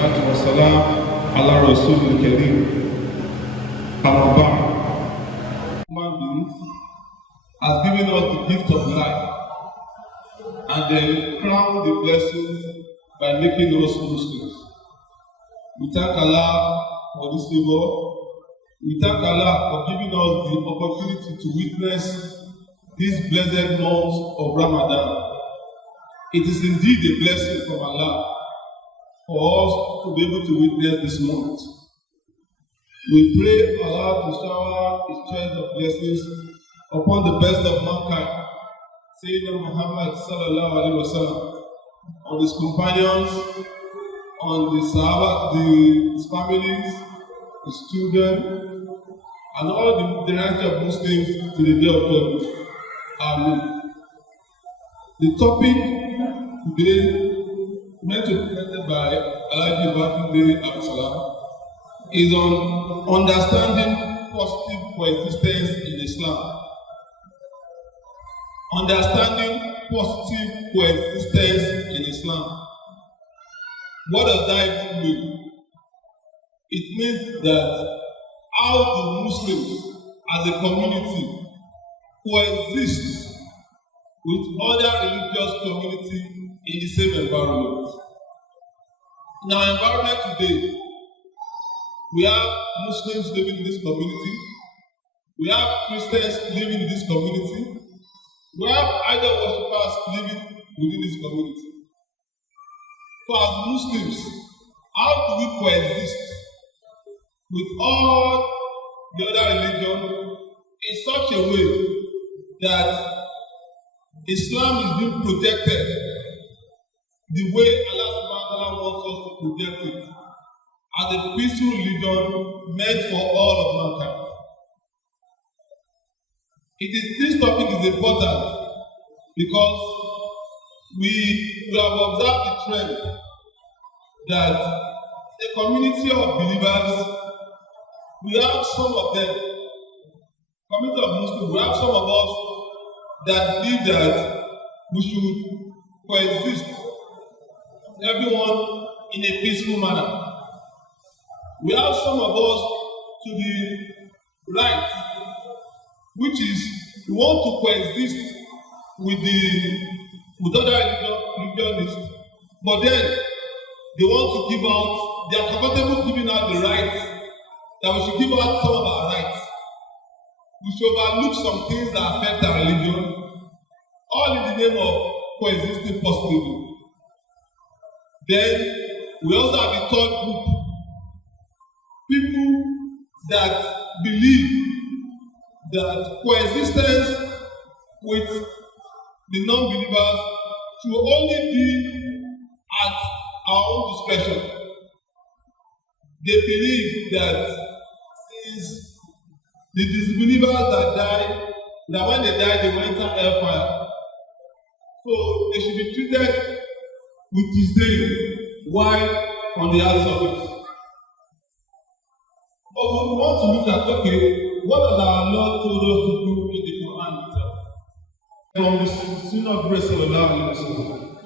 Wassalatu wassalam ala Rasulil Kareem. Amma ba'd. Human beings has given us the gift of life and then crown the blessings by making us Muslims. We thank Allah for this favor. We thank Allah for giving us the opportunity to witness this blessed month of Ramadan. It is indeed a blessing from Allah for us to be able to witness this month. We pray Allah to shower His choice of blessings upon the best of mankind, Sayyidina Muhammad sallallahu alaihi wasallam, on his companions, on the Sahaba, his families, his children, and all the rest of Muslims to the day of judgment. Amen. The topic today, meant to be presented by Alhaji Batunde Abdulsalam, is on understanding positive coexistence in Islam. Understanding positive coexistence in Islam. What does that even mean? It means that how do Muslims as a community coexist with other religious community in the same environment. In our environment today, we have Muslims living in this community, we have Christians living in this community, we have idol worshippers living within this community. So as Muslims, how do we coexist with all the other religions in such a way that Islam is being projected the way Allah subhanahu wa ta'ala wants us to project it, as a peaceful religion meant for all of mankind? This topic is important because we have observed the trend that a community of believers, we have some of them, community of Muslims, we have some of us that believe that we should coexist, everyone in a peaceful manner. We have some of us to the right, which is we want to coexist with other religionists, but then they want to give out, they are comfortable giving out the rights, that we should give out some of our rights. We should overlook some things that affect our religion, all in the name of coexisting positively. Then we also have the third group, people that believe that coexistence with the non-believers should only be at our own discretion. They believe that since the disbelievers that die, that when they die, they will enter hellfire. So they should be treated with disdain while on the other surface. But we want to look at, okay, what does our Lord told us to do in the Quran itself? From the Sunnah of Grace sallallahu alaihi wasallam.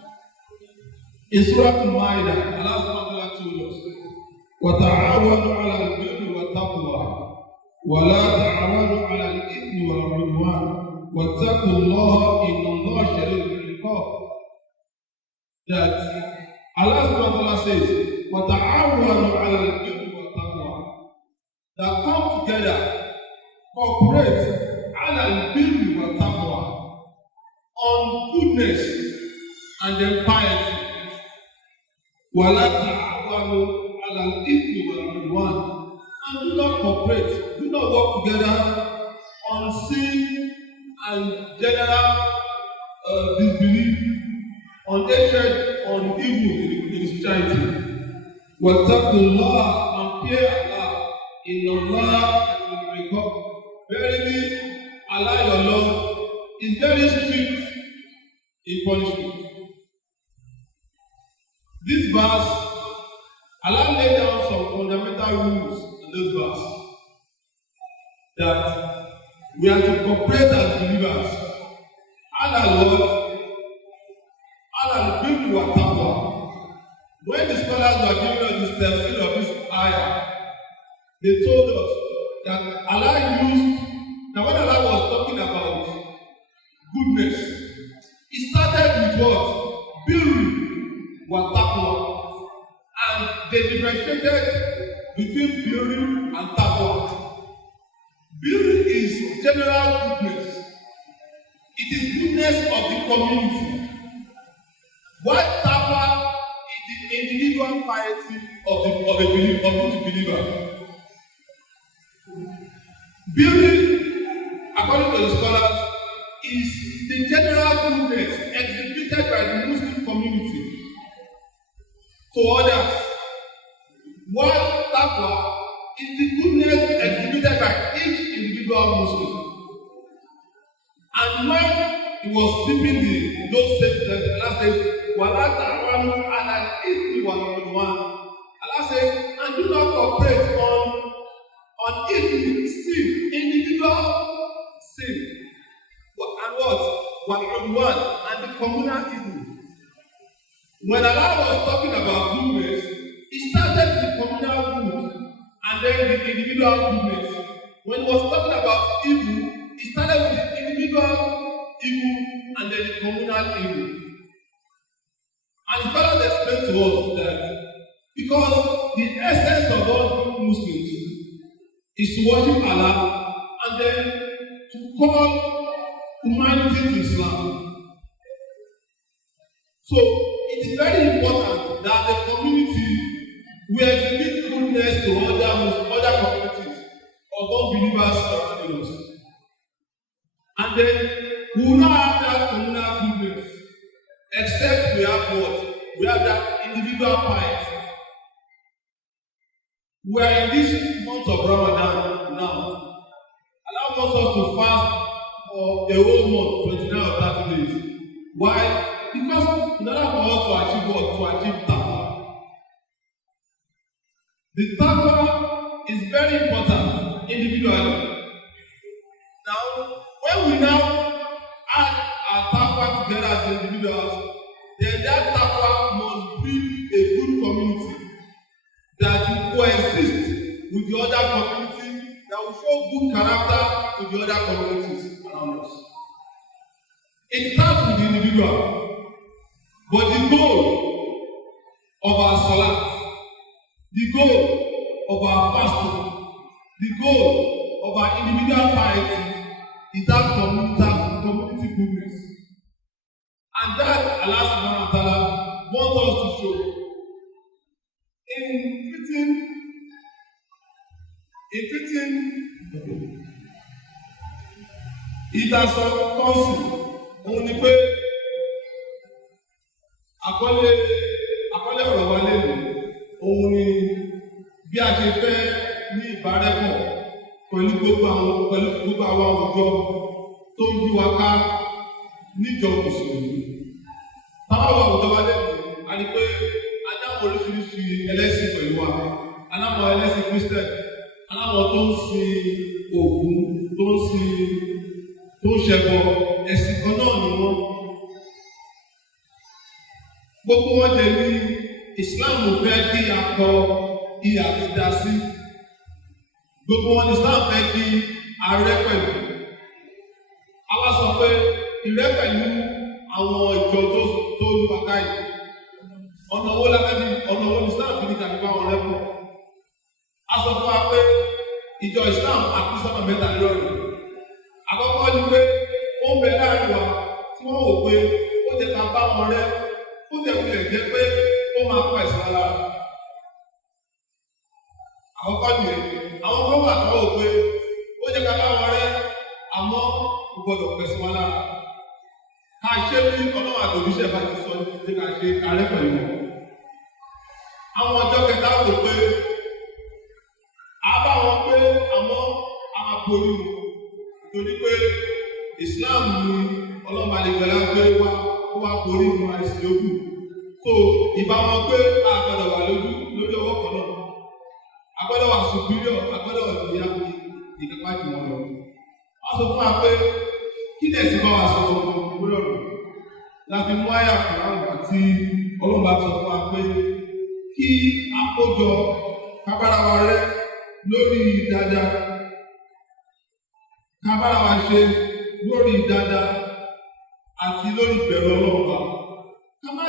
In Surah Al-Ma'idah, Allah subhanahu wa ta'ala told us, وَتَعَاوَنُوا عَلَى الْبِرِّ وَالتَّقْوَى وَلَا تَعَاوَنُوا عَلَى الْإِثْمِ وَالْعُدْوَانِ وَاتَّقُوا اللَّهَ إِنَّ اللَّهَ شَدِيدُ الْعِقَابِ. That Allah subhanahu wa ta'ala says, وَتَعَاوَنُوا عَلَى الْبِرِّ وَالتَّقْوَى, that come together, cooperate عَلَى الْبِرِّ وَالتَّقْوَى, on goodness and then piety. وَلَا تَعَاوَنُوا عَلَى الْإِثْمِ وَالْعُدْوَانِ, and do not cooperate, do not work together on sin and general disbelief, on hatred, on evil in society. وَاتَّقُوا اللَّهَ, and fear Allah, إِنَّ اللَّهَ شَدِيدُ الْعِقَابِ. Verily, Allah your Lord is very strict in punishment. This verse, Allah laid down some fundamental rules in this verse, that we are to cooperate as believers. Allah Lord, Allah the people who are taqwa. When the scholars were giving us this tafsir of this ayah, they told us that Allah used, now when Allah was talking about goodness, He started with what? Birri wa taqwa. And they differentiated between birri and taqwa. Birri is general goodness. It is goodness of the community. While taqwa is the individual piety of the believer. Birri, according to the scholars, is the general goodness exhibited by the Muslim community to others, while taqwa is the goodness exhibited by each individual Muslim. And when he was speaking those sentences, Allah says, "Wala ta'awanu 'ala al-ithmi wal-'udwan." Allah says, and do not cooperate on sin, individual sin. And what? Wal-'udwan, and the communal evil. When Allah was talking about goodness, He started with the communal good and then the individual goodness. When He was talking about evil, He started with the individual evil and then the communal evil. And scholars explain to us that because the essence of all Muslims is to worship Allah and then to call humanity to Islam. So it is very important that the community will exhibit goodness to other communities of unbelievers surrounding us. And then we will not have that communal goodness except we have what? We have that individual piety. We are in this month of Ramadan now. Allah wants us to fast for a whole month, 29 or 30 days. Why? Because in order for us to achieve what? To achieve taqwa. The taqwa is very important individually. Now, when we now add our taqwa together as individuals, then that taqwa must be a good community that will coexist with the other community, that will show good character to the other communities around us. It starts with the individual, but the goal of our salat, the goal of our fasting, the goal of our individual piety is that community goodness. And that Allah subhanahu wa ta'ala wants us to show. In treating ìdásọ Qassim, òun ni pé àkọlé ọ̀rọ̀ wa lẹ́nu, òun ni bí a ṣe fẹ́ ní ìbárẹ́pọ̀ pẹ̀lú gbogbo àwọn àwùjọ tó ń yí wa ká níjọ Mùsùlùmí. Táwọn àwùjọ wa lẹ́nu, a ní pé a dáwọn oríṣiríṣi ẹlẹ́sìn pẹ̀lú wa, aláwọ̀ ẹlẹ́sìn Christian, aláwọ̀ tó ń sin Ògún, tó ń ṣẹbọ, ẹ̀sìn kan náà ni wọ́n. Gbogbo wọn jẹ ní Islam fẹ́ kí a kọ ìhà tó dá sí. Gbogbo wọn ní Islam fẹ́ kí a rẹ́ pẹ̀lú. Àwa sọ pé ìrẹ́ pẹ̀lú àwọn ìjọ tó ń wákà yìí. Ọ̀nà owó ní Islam fi ní kàdé bá wọn rẹ́ pọ̀. A sọ fún wa pé ìjọ Islam àkúsọ́nà mẹ́ta lórí. Àkọ́kọ́ ni pé ó ń bẹ láàrin wa tí wọ́n wò pé ó jẹ́ ká bá wọn rẹ́, ó jẹ́ wulẹ̀ jẹ́ pé ó máa pa ẹ̀sìn lára. Àkọ́kọ́ nìyẹn, àwọn kan wà tó wò pé ó jẹ́ ká bá wọn rẹ́, àmọ́ kò gbọdọ̀ pẹ̀sìn wọn lára. Ká ṣe bí Ọlọ́run àtòjíṣẹ́ bá ti sọ ní ká ṣe kárẹ́ pẹ̀lú wọn. Àwọn ọjọ́ kẹta wò pé a bá wọn pé àmọ́ a máa borí wọn. Torí pé Islam ni Ọlọ́run àlejòlá gbé wá borí wọn àìsí yòókù. So ìbá wọn pé a gbọ́dọ̀ wà lórí ọwọ́ kan náà. A gbọ́dọ̀ wà superior, a gbọ́dọ̀ wà ní ìkápá jù wọn lọ. Wọ́n sọ fún wa pé kí lè sì bá wa sọ lórí ọ̀rọ̀. La fi mú àyà Kùránì àti Ọlọ́run bá sọ fún wa pé kí a kójọ kábára wa rẹ lórí dáadáa, kábára wa ṣe lórí dáadáa àti lórí ìbẹ̀rù ọlọ́ọ̀ba. Ká má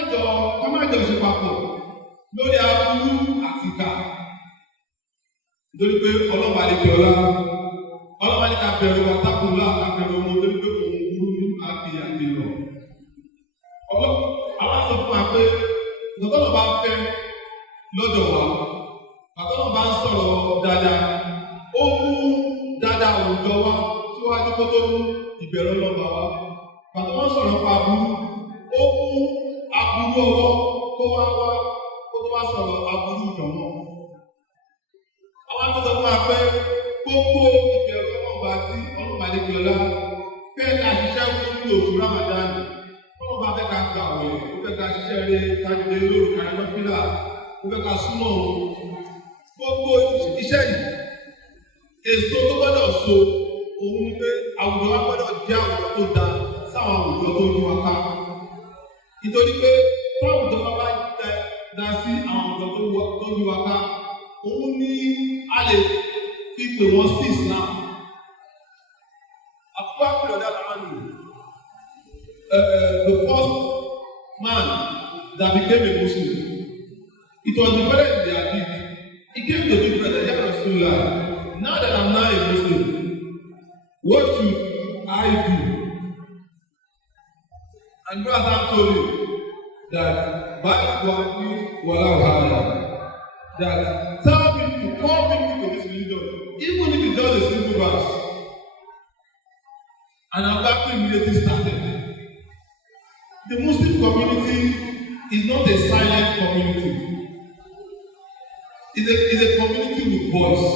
jọ ṣe papọ̀ lórí aburú àti ìkà. Nítorí pé ọlọ́ba lè jẹ ọlá, ọlọ́ba ní ká bẹ̀rù wa tákùnlá àbẹ̀rù ọmọ nítorí pé òun burú ní àfihàn àti lọ. Àwọn sọ fún wa pé ìtọ́nà bá fẹ́ lọ́dọ̀ wa, àtọ́nà bá ń sọ̀rọ̀ dáadáa, ó mú dáadáa àwùjọ wa síwájú kó tó mú ìbẹ̀rù ọlọ́ba wa. Bàtà wọn sọ̀rọ̀ pa aburú, ó mú aburú ọwọ́ kó tó wá sọ̀rọ̀ aburú ìjọ̀mọ́. Àwọn akọ́sọ̀ fún wa pé gbogbo ìbẹ̀rù ọlọ́ba tí ọlọ́ba lè fi ọlá fẹ́ ká ṣiṣẹ́ fún ní oṣù Ramadan. Ọlọ́ba fẹ́ ká gbà wẹ̀, ó fẹ́ ká ṣiṣẹ́ rẹ̀ kájúdé lórí kájúdọ́fílà, ó fẹ́ ká súnmọ́ òun. Gbogbo iṣẹ́ yìí, èso tó gbọ́dọ̀ so òun ni pé àwùjọ wa gbọ́dọ̀ jẹ́ àwùjọ tó dáa sáwọn àwùjọ tó yí wa ká. Nítorí pé táwùjọ wa bá dá sí àwọn àwùjọ tó yí wa ká, òun ní a lè fi pè wọ́n sí Islam. Àkókò àpèrè ọ̀dà làwọn lò. The first man that became a Muslim, it was divided in their deed. He came to the brother, Ya Rasulullah, now that I'm now a Muslim, what should I do? And brother told him that by God that tell people, call people to this religion, even if it's just a simple verse. And Afunku immediately started. The Muslim community is not a silent community. It's a community with voice.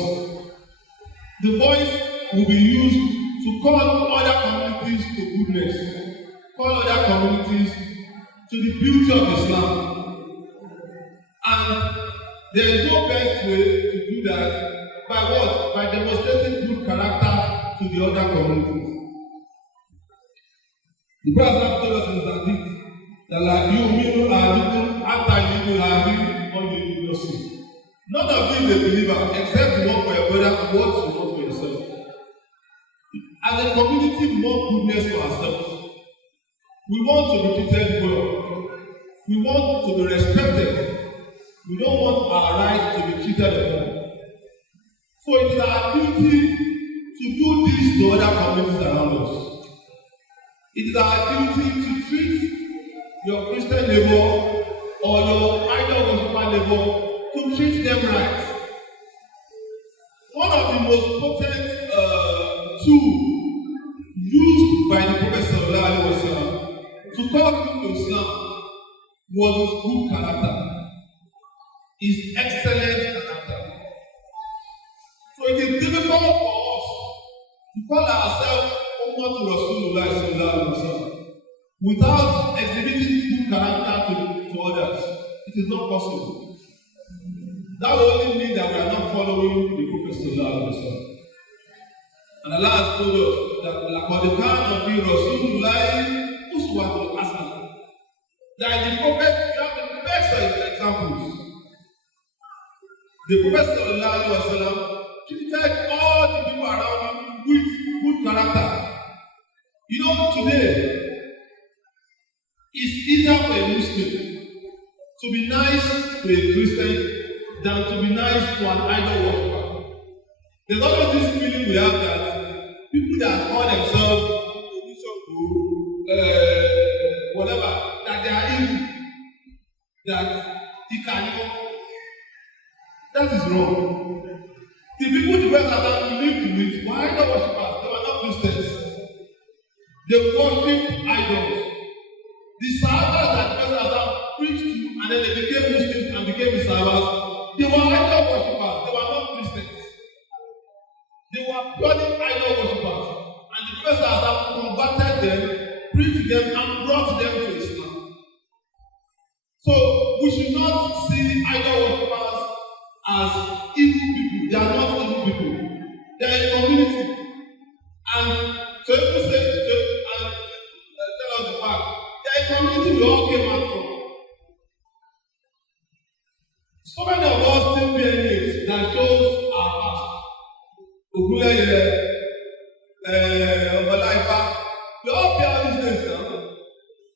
The voice will be used to call other communities to goodness, call other communities to the beauty of Islam. And there is no best way to do that by what? By demonstrating good character to the other communities. The Prophet told us in his hadith that like you after you have on the mercy. None of you is a believer except you want for your brother what you want for yourself. As a community, we want goodness for ourselves. We want to be treated well. We want to be respected. We don't want our rights to be cheated upon. So it is our duty to do this to other communities around us. It is our duty to treat your Christian neighbor or your idol worshiper neighbor to treat them right. One of the most potent tools used by the Prophet Sallallahu Alaihi Wasallam to call people to Islam was his good character, his excellent character. So it is difficult for us to call ourselves to Rasulullah Sallallahu Alaihi Wasallam without exhibiting good character to others. It is not possible. That will only mean that we are not following the Prophet Sallallahu Alaihi Wasallam. And Allah has told us that لَقَدْ كَانَ فِي رَسُولِ اللَّهِ أُسْوَةٌ حَسَنَةٌ. That the Prophet, you have the best examples. The Prophet Sallallahu Alaihi Wasallam treated all the people around him with good character. You know, today, it's easier for a Muslim to be nice to a Christian than to be nice to an idol worshiper. There's always this feeling we have that people that call themselves whatever, that they are evil, that he cannot. That is wrong. The people the rest of them lived with were idol worshippers. They were not Christians. They worship idols. The Sahabas that the rest of them preached to, and then they became Muslims and became the Sahabas, they were idol worshippers. They were not Christians. They were purely idol worshippers. And the rest of them converted them, preached them, and brought them to Islam. So we should not see idol worshippers as evil people. They are not evil people. They are a community. And so if you say, tell us the fact, they are a community we all came out from. So many of us still bear names that shows our past. Oguleye, Obalaifa, we all bear all these names now.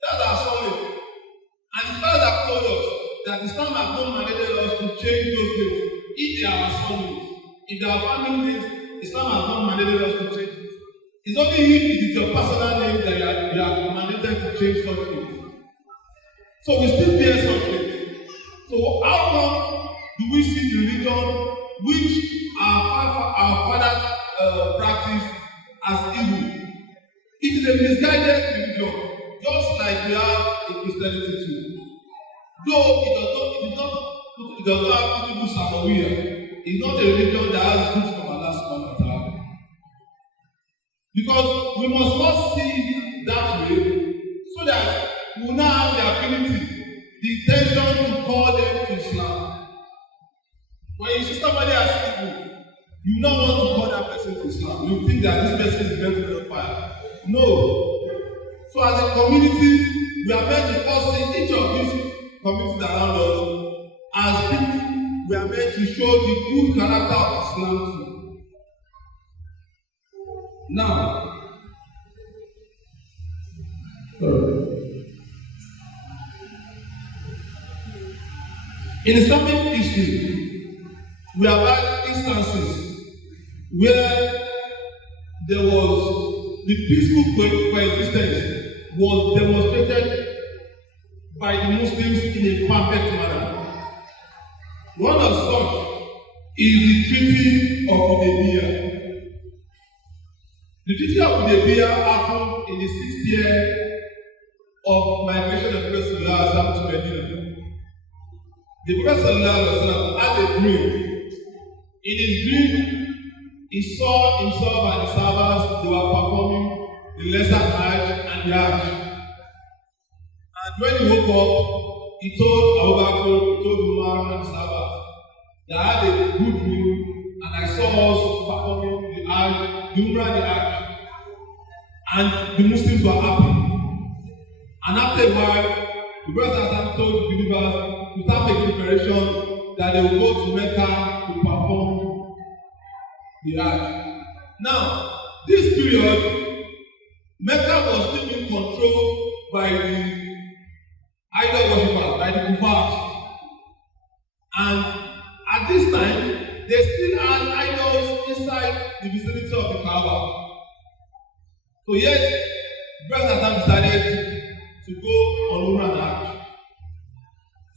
That's our surname. And the scholars have told us that Islam has not mandated us to change those names if they are our surnames. If they are family names, Islam has not mandated us to change it. It's only if it is your personal name that you are mandated to change such names. So we still bear such names. So how come do we see the religion which our fathers practice as evil? It is a misguided religion, just like we have in Christianity too. Though it does not have to do Samawiyah. It's not a religion that has goods from Allah subhanahu wa ta'ala. Because we must not see it that way, so that we will not have the ability, the intention to call them to Islam. When you see somebody as evil, you don't want to call that person to Islam. You think that this person is meant to fire. No. So as a community, we are meant to first see each of these communities around us as people. We are meant to show the good character of Islam too. Now, in Islamic history, we have had instances where there was the peaceful coexistence was demonstrated by the Muslims in a perfect manner. One of such is the Treaty of Hudaybiyah. The Treaty of Hudaybiyah happened in the 6th year of migration of Prophet Sallallahu to Medina. The Prophet Sallallahu had a dream. In his dream, he saw himself and his servants, they were performing the lesser Hajj and the Hajj. And when he woke up, he told Abu Bakr, he told Umar and Sahaba that I had a good dream and I saw us performing the Hajj, the Umrah and the Hajj. And the Muslims were happy. And after a while, the Prophet told the believers to start making preparation that they will go to Mecca to perform the Hajj. Now, this period, Mecca was still being controlled by the idol worshippers, by the Kuffar. And at this time, they still had idols inside the vicinity of the Kaaba. So yes, the Prophet decided to go on Umrah and Hajj.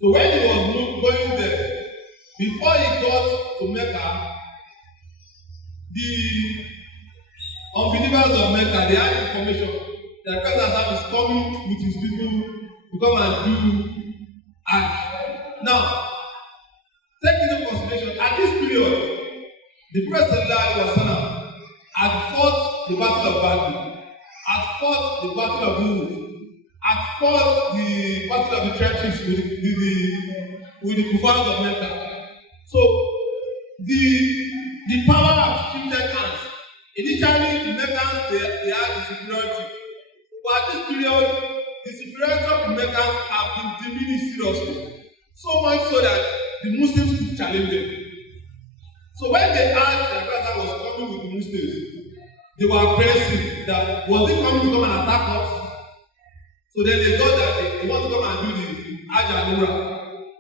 So when he was going there, before he got to Mecca, the unbelievers of Mecca, they had information that Prophet is coming with his people to come and do Hajj. Now, take into consideration, at this period, the Prophet had fought the Battle of Badr, had fought the Battle of Uhud, had fought the Battle of the Trenches with the Kuffar of Mecca. So, the power has shifted hands. Initially, the Meccans, they had the superiority. But at this period, the superiority of the Meccans have been diminished seriously. So much so that the Muslims could challenge them. So when they heard that Prophet was coming with the Muslims, they were apprehensive that was he coming to come and attack us? So then they thought that they want to come and do the Hajj and Umrah.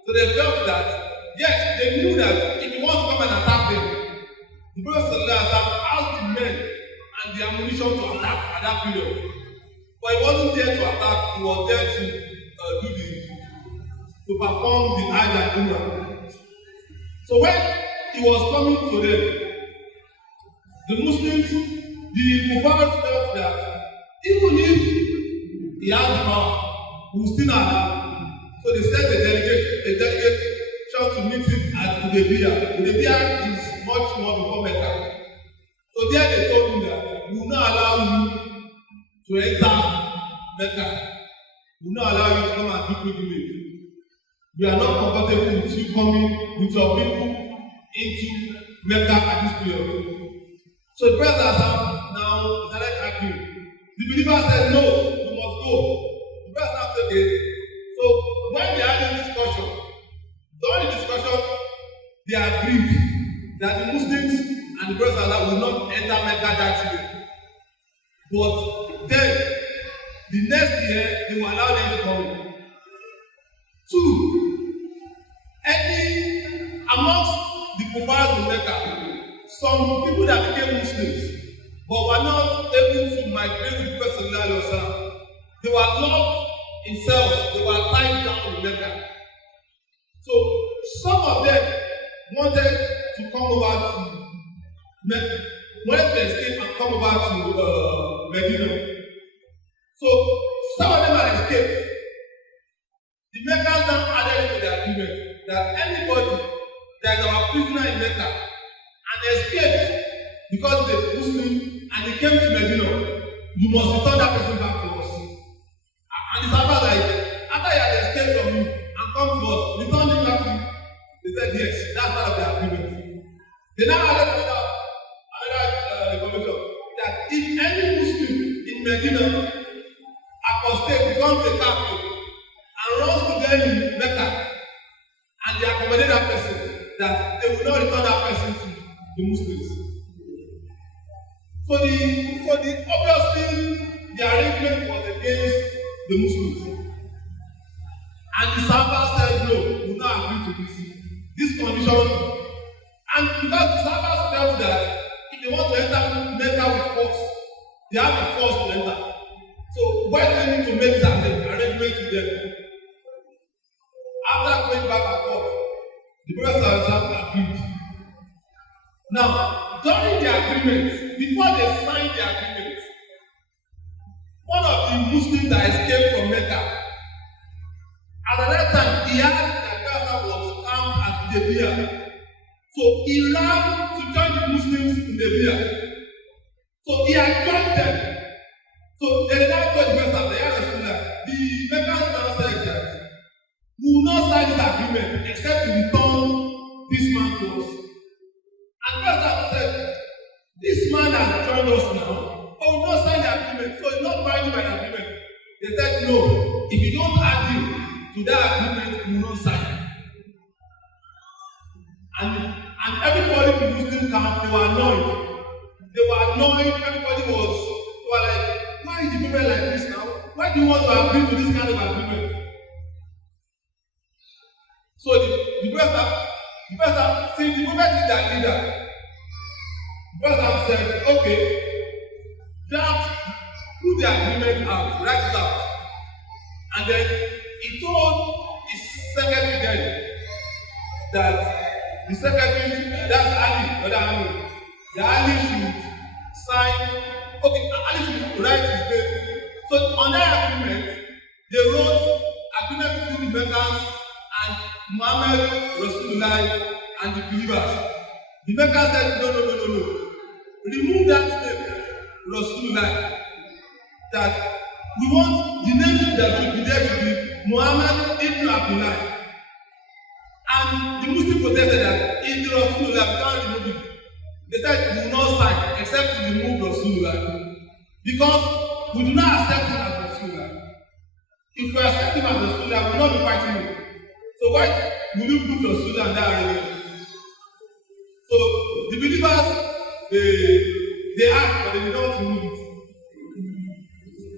So they felt that, yes, they knew that if he wants to come and attack them, the Prophet asked the men and the ammunition to attack at that period. But he wasn't there to attack, he was there to perform the Hajj and Umrah. So when he was coming to them, the Muslims, the Kuffar felt that even if he had the power, he would still not have. So they sent a delegation to meet him at Hudaybiyah. Hudaybiyah is much more before Mecca. So there they told him that we will not allow you to enter Mecca. We will not allow you to come and do pilgrimage. We are not comfortable with you coming with your people into Mecca at this period. So the Prophet now started arguing. The believer said, no, we must go. The Prophet said, okay. So when they had a discussion, during the discussion, they agreed that the Muslims and the Prophet will not enter Mecca that year. But then, the next year, they will allow them to come in. 2, amongst the Kuffars in Mecca, some people that became Muslims but were not able to migrate with the Prophet, they were locked in cells, they were tied down in Mecca. So some of them wanted to come over to wanted to escape and come over to Medina. So some of them had escaped. The Meccans now added to the agreement that anybody that is our prisoner in Mecca and escaped because they are Muslim and they came to Medina, you must return that person back to us. And the Sahaba like, after he had escaped from you and come to us, return him back to you. They said yes, that's part of the agreement. They now added another information that if any Muslim in Medina apostate, becomes a Catholic, and runs to them in Mecca, and they accommodate that person, that they will not return that person to the Muslims. So obviously the arrangement was against the Muslims. And the Sahaba said, no, we will not agree to this condition. And because the Sahaba felt that if they want to enter Mecca with force, they have the force to enter. So why do they need to make that arrangement with them? After going back and forth, the Prophet agreed. Now, during the agreement, before they signed the agreement, one of the Muslims that escaped from Mecca, at that time, he had that Gaza was camped at Hudaybiyah. So he ran to join the Muslims in Hudaybiyah. So he had joined them. So they now told the Prophet, the Meccans now said that we will not sign this agreement except to return this man to us. And Prophet said, this man has joined us now, but we will not sign the agreement, so he's not binding by the agreement. They said, no, if you don't agree to that agreement, we will not sign. And everybody in the Muslim camp, they were annoyed. Everybody they were like, why is the Prophet like this now? Why do you want to agree to this kind of agreement? So the Prophet, since the Prophet is their leader, the Prophet said, okay, put the agreement out, write it out. And then he told his secretary then that the secretary, that's Ali, the Ali should sign, okay, Ali should write his name. So on that agreement, they wrote agreement between the Meccans and Muhammad, Rasulullah, and the believers. The Meccans said, no. Remove that name, Rasulullah. That we want the name that should be there to be Muhammad ibn Abdullah. And the Muslims protested that if the Rasulullah can't remove it, they said we will not sign except to remove Rasulullah. Because we do not accept him as Rasulullah. If we accept him as Rasulullah, we will not be fighting him. So why will you put Rasulullah in that arrangement? So the believers, they asked, but they did not remove it.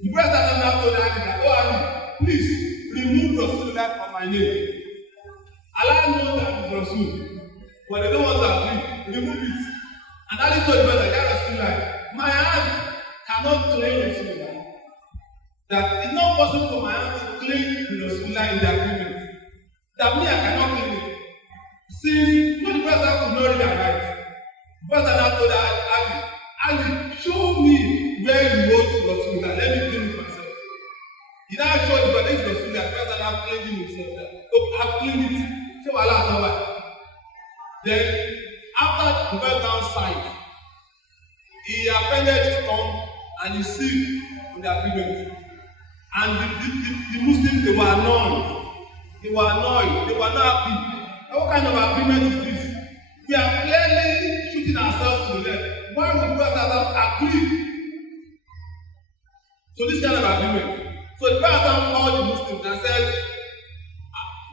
The President now told Ali that, oh Ali, please remove Rasulullah from my name. Allah knows that it's Rasul, but they don't want to agree. Remove it. And Ali told the brother, yeah, Rasulullah, my hand cannot claim Rasulullah. That it's not possible for my hand to claim the Rasulullah in the agreement. That me, I cannot claim it. Since the President could not read and write, the President now told Ali, show me where you wrote Rasulullah. Let me claim it myself. He now showed the brother, this Rasulullah. The President now claimed himself that, oh, I've claimed it. So Allah. Then, after the President signed, he appended his tongue and he sealed on the agreement. And the Muslims, they were annoyed. They were not happy. What kind of agreement is this? We are clearly shooting ourselves to the left. Why would the Prophet agree to this kind of agreement? So the Prophet called the Muslims and said,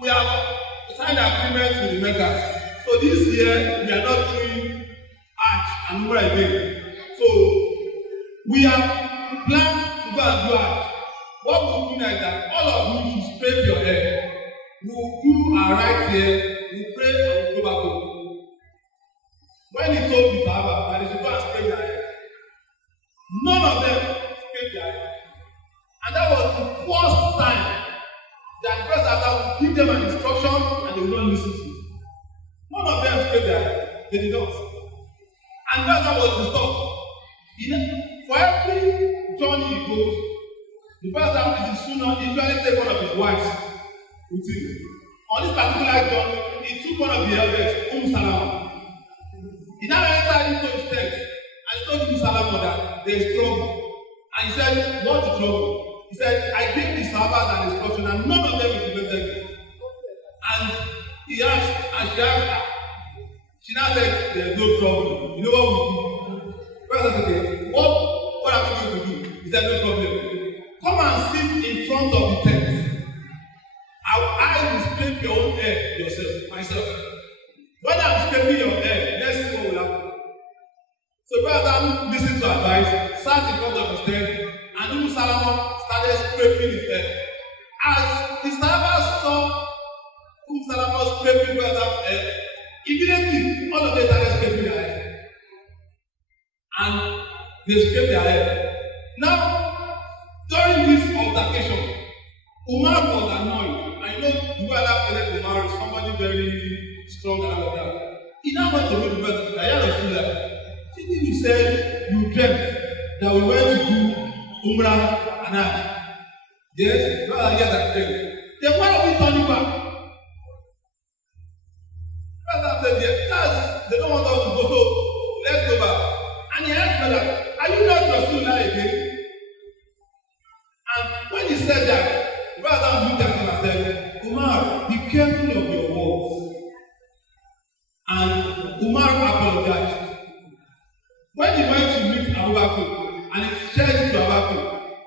we have signed agreement with the Mecca. So So this year we are not doing Hajj and Umrah again. So we have planned to go and do Hajj. What we'll do like that, all of you should scrape your hair. We'll do our right here, we'll pray and we'll go back home. When he told the Sahaba that they should go and scrape their hair, none of them scraped their hair. And that was the first time that the Prophet would give them an instruction and they would not listen to it. None of them scraped their hair. They did not. And that was the stop. For every journey he goes, the Prophet is the sooner usually take one of his wives with him. On this particular journey, he took one of the elders, Salama. He now entered into his text and he told Salama that there is trouble. And he said, what's the trouble? He said, I gave the Sahabas an instruction and none of them implemented it. And he asked, and she asked, she now said, there's no problem. You know what we do? First I said, what are we going to do? He said, no problem. Come and sit in front of the tent. I will scrape your own hair myself. When I'm scraping your hair, let's see what will happen. So Brother listened to advice, sat in front of his tent, and Salama started scraping his hair. As the Sahaba saw Salama scraping Brother's hair, immediately all of them started scraping their hair. And they scraped their hair. Now, during this altercation, Umar was annoyed. I know who Allah Umar is somebody very strong and all of that. He now went to meet the Prophet. I had a feeling you said you dreamt that we went to do Umrah and Hajj. Yes, brother, yes, I dreamt. Then why are we turning back? Brother said, yes, they don't want us to go, so let's go back. And he asked brother, are you not Rasulullah again? And when he said that, brother looked at him and said, Umar, be careful of your words. And Umar apologized. When he went to meet Abu Bakr and he shared it to Abu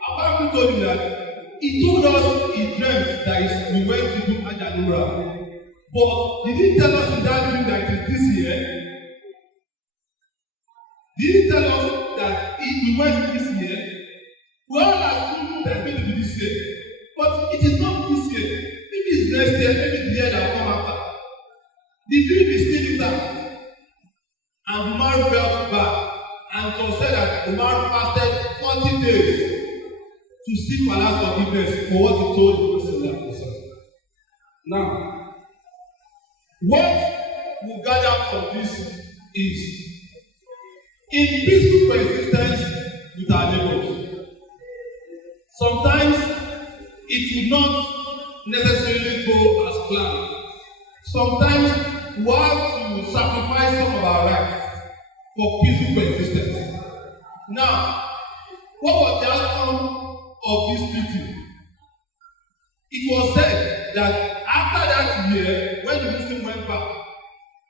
Bakr told him that he told us he dreamt that we went to do Hajj and Umrah. But he didn't tell us in that dream that it is this year. He didn't tell us that we went this year. We all assume that it's going to be this year. But it is not this year. Maybe it's next year, maybe the year that will come after. The dream is still intact. And Umar felt bad. And it was said that Umar fasted 40 days to seek Allah's forgiveness for what he told the Prophet. Now, what we gather from this is in peaceful coexistence with our neighbors. Sometimes it will not necessarily go as planned. Sometimes we have to sacrifice some of our rights for peaceful coexistence. Now, what was the outcome of this treaty? It was said that after that year, when the Muslims went back,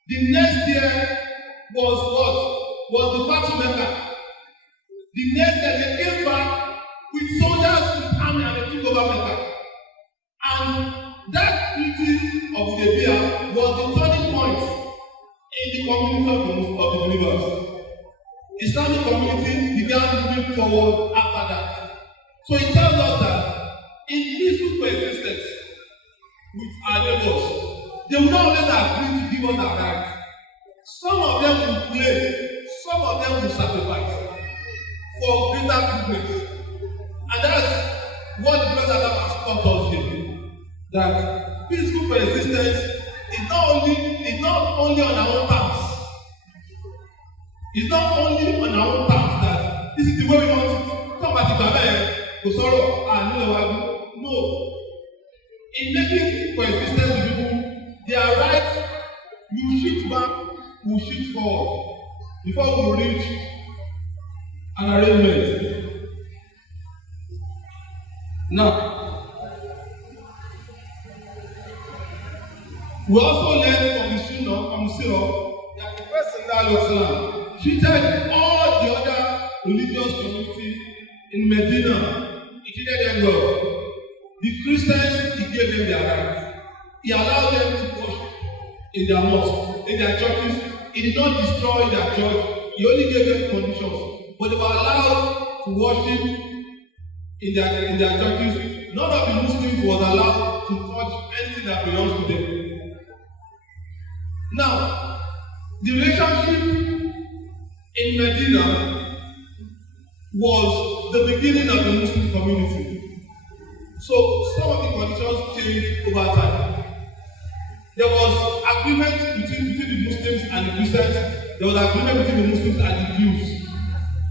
the next year was what? Was the Battle Mecca. The next year they came back with soldiers, with army, and they took over Mecca. And that treaty of Hudaybiyah was the turning point in the community of the believers. Islamic community began moving forward after that. So it tells us that in peaceful coexistence with our neighbors, they will not always agree to give us our rights. Some of them will play, some of them will sacrifice for greater goodness. And that's what the Prophet has taught us here. That peaceful coexistence is not only on our own terms. It's not only on our own terms that this is the way we want it. Come back to Baba, sorrow, and no. In making coexistence with people, their rights will shift back, will shift forward before we reach an arrangement. Now, we also learn from the Sunnah, that the Prophet treated all the other religious community in Medina. He treated them well. The Christians, he gave them their rights. He allowed them to worship in their mosque. in their churches. He did not destroy their church. He only gave them conditions. But they were allowed to worship in their churches. None of the Muslims was allowed to touch anything that belongs to them. Now, the relationship in Medina was the beginning of the Muslim community. So some of the conditions changed over time. There was agreement between the Muslims and the Christians. There was agreement between the Muslims and the Jews.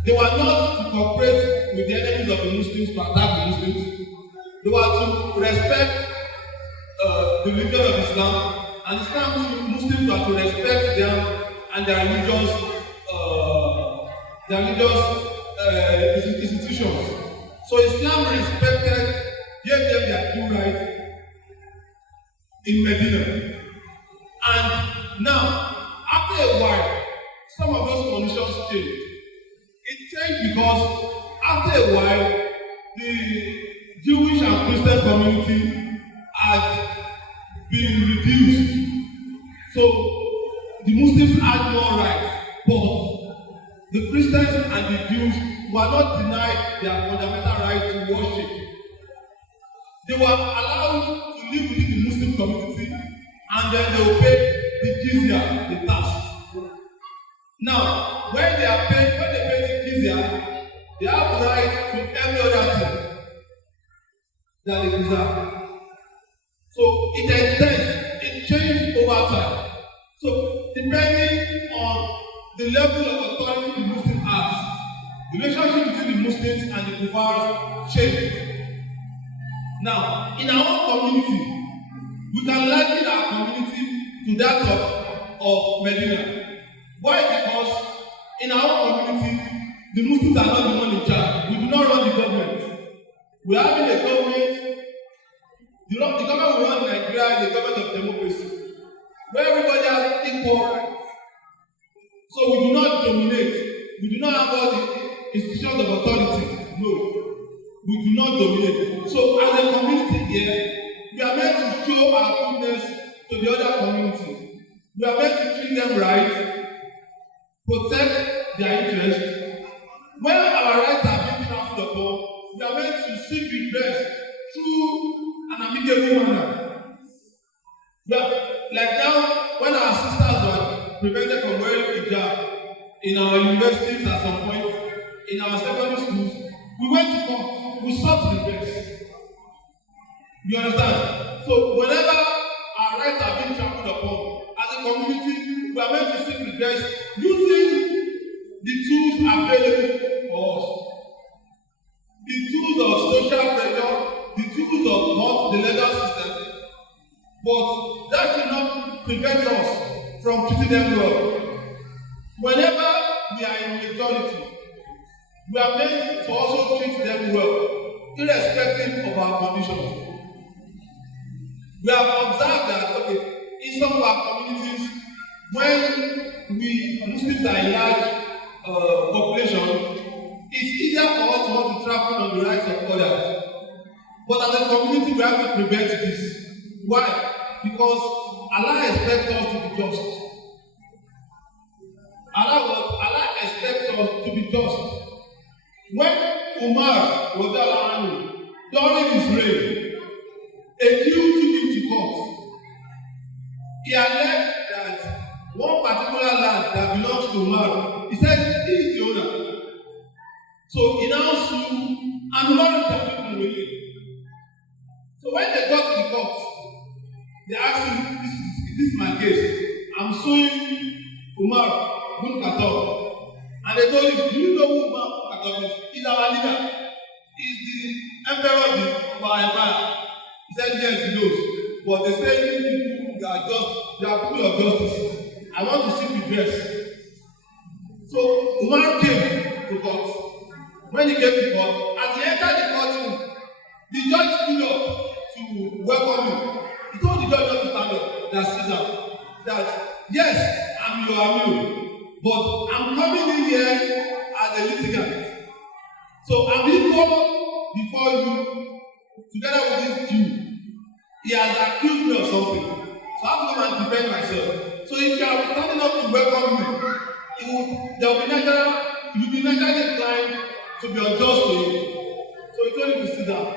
They were not to cooperate with the enemies of the Muslims to attack the Muslims. They were to respect the religion of Islam, and Islam Muslims were to respect them and their religious institutions. So Islam gave them their due rights in Medina. And now, after a while, some of those conditions changed. It changed because after a while, the Jewish and Christian community had been reduced. So the Muslims had more rights, but the Christians and the Jews were not denied their fundamental right to worship. They were allowed to live within the Muslim community, and then they will pay the jizya, the tax. Now, when they pay the jizya, they have right to every other thing that they deserve. So it extends, it changed over time. So depending on the level of authority the Muslim has, the relationship between the Muslims and the Kuffars changed. Now, in our own community, we can liken our community to that of Medina. Why? Because in our community, the Muslims are not the one in charge. We do not run the government. We are having a government. The government we run in Nigeria is a government of democracy, where everybody has equal rights. So we do not dominate. We do not have all the institutions of authority. No. We do not dominate. So as a community here, we are meant to show our goodness to the other community. We are meant to treat them right, protect their interests. When our rights are being trampled upon, we are meant to seek redress through an amicable manner. Like now, when our sisters were prevented from wearing hijab in our universities at some point, in our secondary schools, we went to court, we sought redress. You understand? So whenever our rights are being trampled upon, as a community, we are meant to seek redress using the tools available for us. The tools of social pressure, the tools of court, the legal system. But that should not prevent us from treating them well. Whenever we are in majority, we are meant to also treat them well, irrespective of our conditions. We have observed that, in some of our communities, when we Muslims are in large population, it's easier for us to want to trample on the rights of others. But as a community, we have to prevent this. Why? Because Allah expects us to be just. Allah expects us to be just. When Umar was alive, during his reign, a Jew took him to court. He alleged that one particular land that belongs to Umar, he said he is the owner. So he now sued, and Umar intervened with him. So when they got to the court, they asked him, this is my case. I'm suing Umar bin Khattab. And they told him, do you know who Umar bin Khattab is? He's our leader. He's the emperor of our empire. He said, yes, he knows. But they say they are people of justice. I want to seek redress. So Umar came to court. When he came to court, as he entered the courtroom, the judge stood up to welcome him. He told the judge not to stand up, that Caesar, that yes, I'm your Amir, but I'm coming in here as a litigant. So I'm equal before you, together with this Jew. He has accused me of something. So I have to come and defend myself. So if you are you'll be naturally inclined to be unjust to him. So he told him to sit down.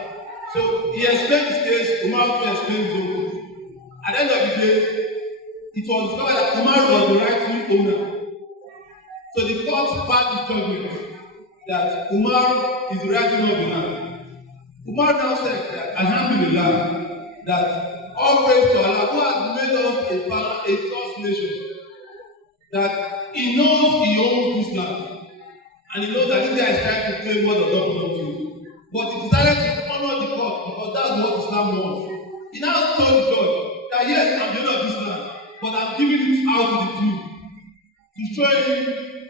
So he explained his case, Umar to explain his own. At the end of the day, it was discovered that Umar was the rightful owner. So the court passed the judgment that Umar is the rightful owner of the land. Umar now said that, Alhamdulillah, that all praise to Allah who has made us a just nation, that he knows he owns this land, and he knows that this guy is trying to claim what does not belong to him. But he decided to honor the court because that's what Islam wants. He now told the judge that yes, I'm the owner of this land, but I'm giving it out to the Jew to show him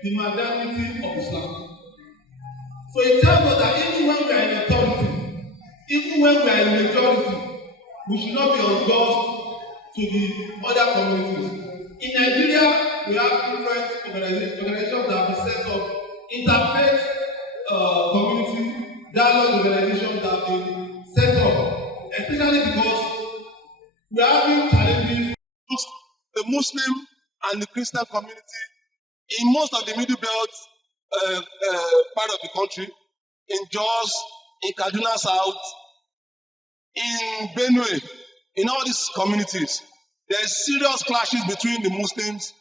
the magnanimity of Islam. So it tells us that even when we are in authority, even when we are in majority, we should not be unjust to the other communities. In Nigeria, we have different organizations that have been set up, interfaith community, dialogue organizations that have been set up, especially because we are having challenges with the Muslim and the Christian community in most of the Middle Belt part of the country, in Jos, in Kaduna South, in Benue, in all these communities. There is serious clashes between the Muslims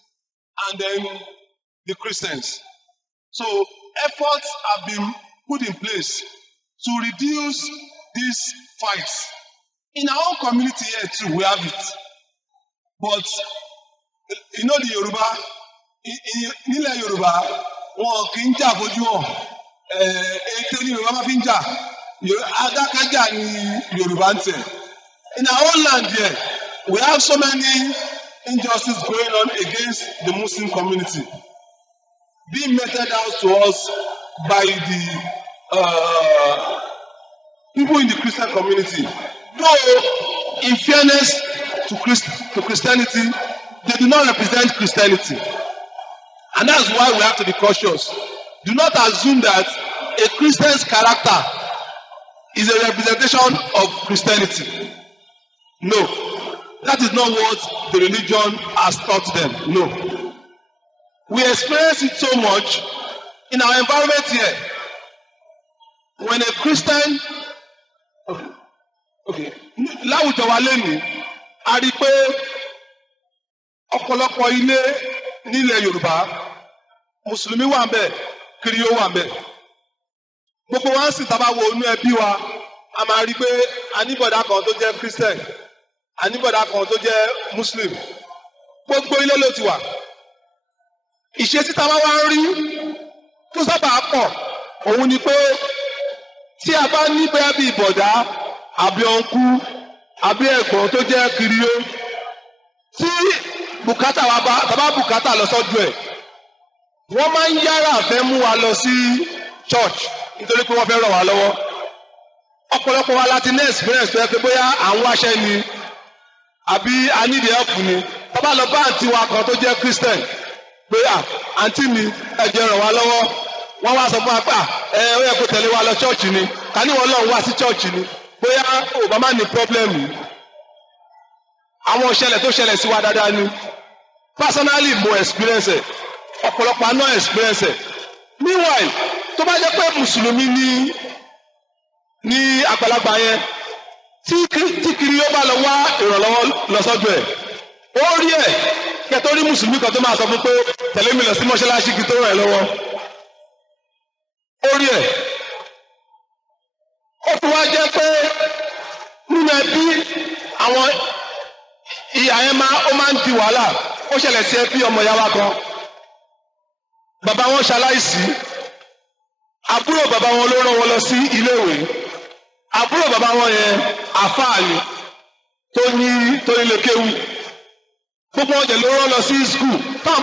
and then the Christians. So efforts have been put in place to reduce these fights. In our own community here too, we have it. But you know the Yoruba, nílẹ̀ Yorùbá, wọn kì í jà fojú hàn. Ètò ni Yorùbá máa fi ń jà. Adákájà ni Yorùbá ń tẹ̀. In our own land here, we have so many injustices going on against the Muslim community, being meted out to us by the people in the Christian community. Though, in fairness to Christianity, they do not represent Christianity. And that's why we have to be cautious. Do not assume that a Christian's character is a representation of Christianity. No, that is not what the religion has taught them. No. We experience it so much in our environment here. When a Christian, láwùjọ wa lónìí, a rí i pé ọ̀pọ̀lọpọ̀ ilé nílẹ̀ Yorùbá, Mùsùlùmí wà ń bẹ̀, Kìrìyó wà ń bẹ̀. Gbogbo wa ń sì tábà wo inú ẹbí wa, a máa rí i pé a ní bọ̀dá kan tó jẹ́ Christian, a ní bọ̀dá kan tó jẹ́ Muslim. Gbogbo ilé ló ti wà. Ìṣesí tá a máa wá ń rí tó sábà pọ̀, òun ni pé tí a bá ní bẹ́ẹ̀ bí bọ̀dá àbí ọ̀nkú àbí ẹ̀gbọ́n tó jẹ́ Kìrìyó, tí bùkátà wa bá bùkátà lọ sọ́dọ̀ ẹ̀, wọ́n máa ń yára fẹ́ mú wa lọ sí church nítorí pé wọ́n fẹ́ ràn wá lọ́wọ́. Ọ̀pọ̀lọpọ̀ wa láti ní experience tó yẹ pé bóyá àwọn aṣẹ́ ni àbí a need help ni. Tá bá lọ bá àǹtí wa kan tó jẹ́ Christian pé àǹtí mi ẹ jẹ́ ràn wá lọ́wọ́, wọ́n wá sọ fún wa pé ó yẹ kó tẹ̀lé wa lọ church ni, ká ní wọ́n lọ́n wá sí church ni, bóyá Obama ní problem yìí. Àwọn ìṣẹ̀lẹ̀ tó ṣẹlẹ̀ sí wa dáadáa ni. Personally mo experience ẹ̀, ọ̀pọ̀lọpọ̀ àná experience ẹ̀. Meanwhile, tó bá jẹ́ pé Mùsùlùmí ní àgbàlagbà yẹn, tí Kìrìyó bá lọ wá ìrànlọ́wọ́ lọ sọ́dọ̀ ẹ̀, ó rí ẹ̀ kẹtọ́ rí Mùsùlùmí kan tó máa sọ fún pé tẹ̀lé mi lọ sí mọ́ṣáláṣí kí tó ràn ẹ́ lọ́wọ́. Ó rí ẹ̀. Ó fi wá jẹ́ pé nínú ẹbí àwọn ìyá yẹn máa ń di wàhálà. Ó ṣẹlẹ̀ sí ẹbí ọmọ ìyá wa kan. Bàbá wọn ṣaláìsí. Àbúrò bàbá wọn ló rán wọn lọ sí iléèwé. Àbúrò bàbá wọn yẹn àfáà ni tó nílé kéwú. Gbogbo wọn jẹ ló rán lọ sí skul. Táwọn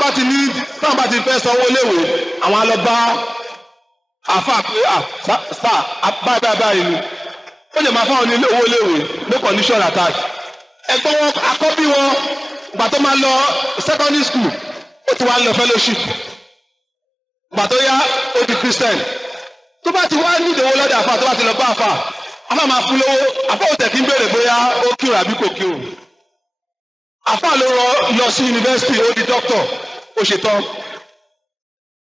bá ti fẹ́ sanwó léèwé, àwọn á lọ bá àfáà pé báyìí ni. Ó lè máa fáwọn ní owó léèwé no condition attached. Ẹ̀gbọ́n wọn àkọ́bí wọn gbà tó máa lọ secondary school, ó ti wá lọ fellowship. Gbà tó yá ó di Christian. Tó bá ti wá ní ìdòwò lọ́dọ̀ àfáà, tó bá ti lọ bá àfáà máa fún lówó, àfáà ò tẹ̀ kí ń béèrè bóyá ó kírun àbí kò kírun. Àfáà ló lọ sí yunifásitì, ó di doctor, ó ṣetán.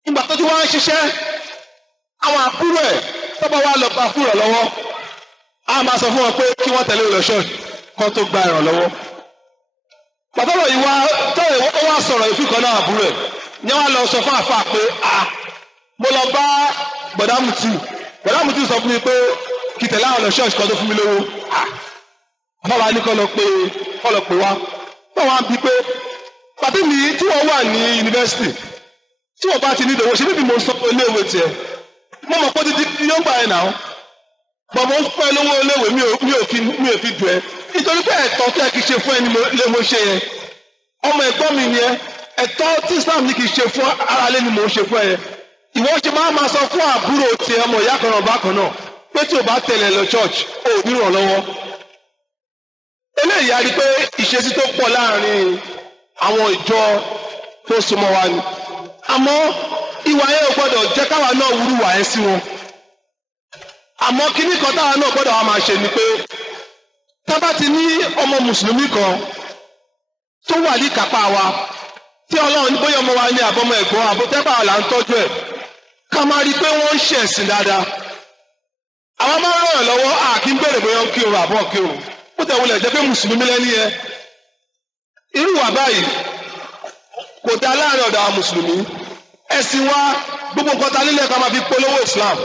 ìgbà tó ti wá ń ṣiṣẹ́ àwọn àbúrò ẹ̀ tọ́pọ̀ wá lọ pa àbúrò lọ́wọ́ a máa sọ fún wọn pé kí wọ́n tẹ̀lé lọ ṣọ́ọ̀ṣì kan tó gba ìrànlọ́wọ́. pàtàkì ìwà tọ́wọ̀ ó wá sọ̀rọ̀ ìfikàn náà àbúrò ẹ̀ ní wọ́n lọ sọ fún àfáà pé mo lọ bá bọ̀dámùtì sọ fún mi pé kí tẹ̀lé àwọn lọ ṣọ́ọ̀ṣì kan tó fún mi lówó. àbáwá ní kọ́ lọ pé wá wọ́n wá ń bi pé pàtí mi tí wọ́n wà ní yunifásitì tí wọ́n bá ti ní ìdòwò ṣe níbi mo sọ pé iléèwé tiẹ̀ mo mọ̀ pé títí yóò gbà ẹ̀ náà bọ̀bọ̀ ń pẹ́ lówó iléèwé mi ò fi dùn ẹ́ nítorí pé ẹ̀tọ́ tí ẹ kì í ṣe fún ẹni lè mo ṣe yẹn ọmọ ẹ̀gbọ́n mi ni ẹ ẹ̀tọ́ tí Islam ní kì í ṣe fún aráalé ni mo ṣe fún ẹ ìwọ ṣe máa sọ fún àbúrò ti ọmọ ìyá kan náà bákan náà pé tí o bá tẹ̀lé lọ church o ò ní ràn lọ́wọ́ eléyìí a rí pé ìṣesí tó pọ̀ láàrin àwọn ìjọ tó súnmọ́ wa ni àmọ́ ìwà yẹn ò gbọ́dọ̀ jẹ́ káwa náà wúrú wà ẹ́ sí wọn àmọ́ kíní kan táwa náà gbọ́dọ̀ wá máa ṣe ni pé tá bá ti ní ọmọ mùsùlùmí kan tó wà ní kápá wa tí Ọlọ́run bóyá ọmọ wa ní àbọ̀mọ ẹ̀gbọ́n àbótẹ́pà là ń tọ́jú ẹ̀ ká máa rí pé wọ́n ń ṣẹ̀sìn dáadáa àwọn máa ń ràn lọ́wọ́ àkí ń bèrè bóyá ń kírun àbọ̀ kírun ó tẹ̀ wọlé jẹ́ pé mùsùlùmí lẹ́ni yẹn irú wà báyìí kò dá láàrin ọ̀dọ̀ àwọn mùsùlùmí ẹ̀sìn wa gbogbo nǹkan ta nílẹ̀ ká máa fi polówó Islam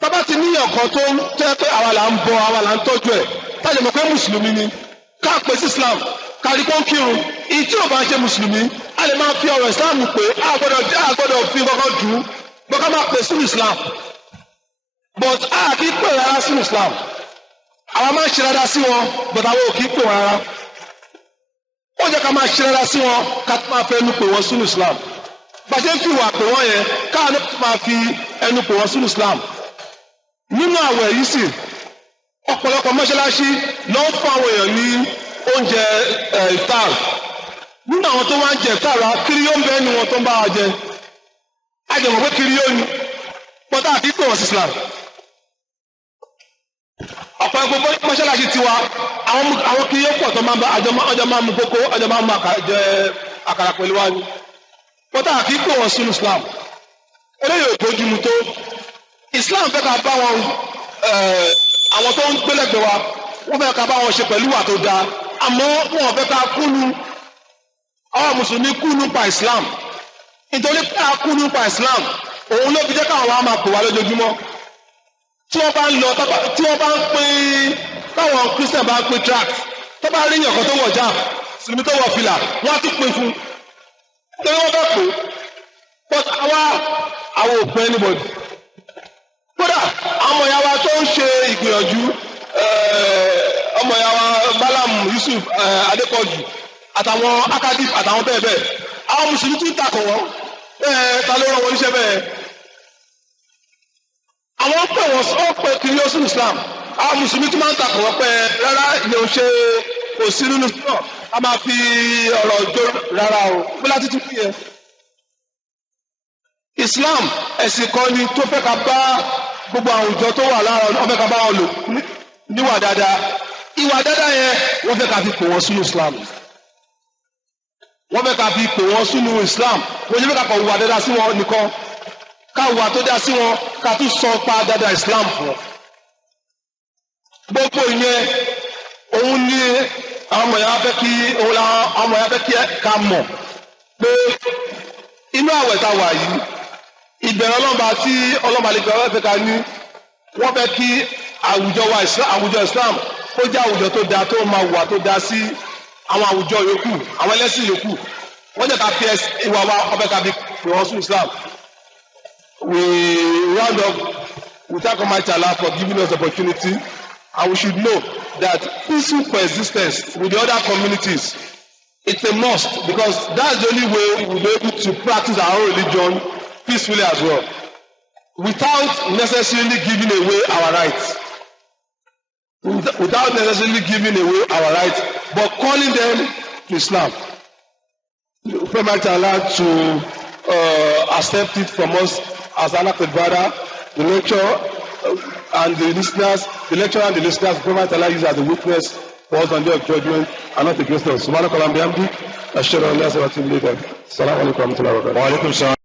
tábà ti níyàn kan tó ń tẹ́ pé àwa là ń bọ àwa là ń tọ́jú ẹ̀ tájọ mọ̀ pé mùsùlùmí ni ká pè sí Islam kárí kó ń kírun ìyí tí ò bá ń ṣe mùsùlùmí a lè máa fi ọ̀rọ̀ Islam pé a gbọ́dọ̀ fi kọ́kọ́ dùn ún gbọ́ká máa pè sí Islam but a kì í pè rárá sí Islam àwa máa ń ṣe rárá sí wọn but àwọn ò kì í pè wọn rárá ó jẹ́ ká máa ṣe rárá sí wọn ká máa fẹ́ ẹnu pè wọ́n sínú Islam bàjẹ́ fi wà pè wọ́n yẹn káwọn náà máa fi ẹnu pè wọ́n sínú Islam nínú àwẹ̀ yìí sì ọ̀pọ̀lọpọ̀ mọ́ṣáláṣí ló ń fún àwọn èèyàn ní oúnjẹ ìftar nínú àwọn tó máa ń jẹ ìftar wa kiri yóò ń bẹ ẹnu wọn tó ń bá wa jẹ ajẹmọ̀ pé kiri yóò ní pọ́tà àti pè wọ́n sí Islam ọ̀pọ̀ ẹgbẹ́ mọ́ṣáláṣí tiwa àwọn kiri yóò pọ̀ tó máa ń bá ọjọ́ máa ń mu kókó ọjọ́ máa ń mu àkàrà pẹ̀lú wa ni pọ́tà àti pè wọ́n sínú Islam eléyìí ò bójúmu tó Islam fẹ́ ká bá wọn àwọn tó ń gbélẹ̀gbẹ̀ wa wọ́n fẹ́ ká bá wọn ṣe pẹ̀lú wà tó dáa àmọ́ wọn fẹ́ ká kúnu àwọn mùsùlùmí kú nípa Islam nítorí pé a kú nípa Islam òun ló fi jẹ́ káwọn wa máa pè wá lójoojúmọ́ tí wọ́n bá ń lọ tí wọ́n bá ń pín káwọn Christian bá ń pín tract tó bá rí yàn kan tó wọ̀ jam sinmi tó wọ̀ fìlà wọ́n á tún pín fún nítorí wọ́n fẹ́ pè but àwọn ò pín anybody kódà ọmọ ìyá wa tó ń ṣe ìgbìyànjú ọmọ ìyá wa Mallam Yusuf Adépọ̀jù àtàwọn akadif àtàwọn bẹ́ẹ̀ bẹ́ẹ̀ àwọn mùsùlùmí tún takò wọ́n ta ló rán wọn níṣẹ́ bẹ́ẹ̀ àwọn pè wọ́n pè kiri ó sínú Islam àwọn mùsùlùmí tún máa ń takò wọ́n pé rárá ilé ò ṣe kò sí nínú náà a máa fi ọ̀rọ̀ jó rárá o bí láti tún fi yẹn Islam ẹ̀sìn kan ni tó fẹ́ ká bá gbogbo àwùjọ tó wà lára wọn fẹ́ ká bá wọn lò níwà dáadáa ìwà dáadáa yẹn wọ́n fẹ́ ká fi pè wọ́n sínú Islam wọ́n fẹ́ ká fi pè wọ́n sínú Islam wọ́n fẹ́ ká kọ̀ wà dáadáa sí wọn nìkan ká wà tó dá sí wọn ká tún sọ pa dáadáa Islam fún wọn gbogbo ìyẹn òun ni àwọn ọmọ yàrá fẹ́ kí òun làwọn ọmọ yàrá fẹ́ kí ká mọ̀ pé inú àwẹ̀ tá wà yìí ìbẹ̀rẹ̀ ọlọ́mọba tí ọlọ́mọba lè gbọ́ fẹ́ ká ní wọ́n fẹ́ kí àwùjọ Islam kó jẹ́ àwùjọ tó dáa tó máa wà tó dáa sí àwọn àwùjọ yòókù àwọn ẹlẹ́sìn yòókù wọ́n jẹ́ ká fi ìwà wa ọbẹ̀ ká fi pè wọ́n sún Islam. We round up, we thank Almighty Allah for giving us the opportunity, and we should know that peaceful coexistence with the other communities, it's a must, because that's the only way we'll be able to practice our own religion peacefully as well, without necessarily giving away our rights. Without necessarily giving away our rights, but calling them to Islam. We pray Almighty Allah to accept it from us as Allah Qadbara, the lecturer and the listeners, the lecturer and the listeners, we pray Almighty Allah use as a witness for us on the day of judgment and not against us. Subhanakallah bihamdik, ashhadu an la ilaha illa anta, astaghfiruka wa atubu ilayk. Assalamu alaikum wa rahmatullahi wa barakatuh.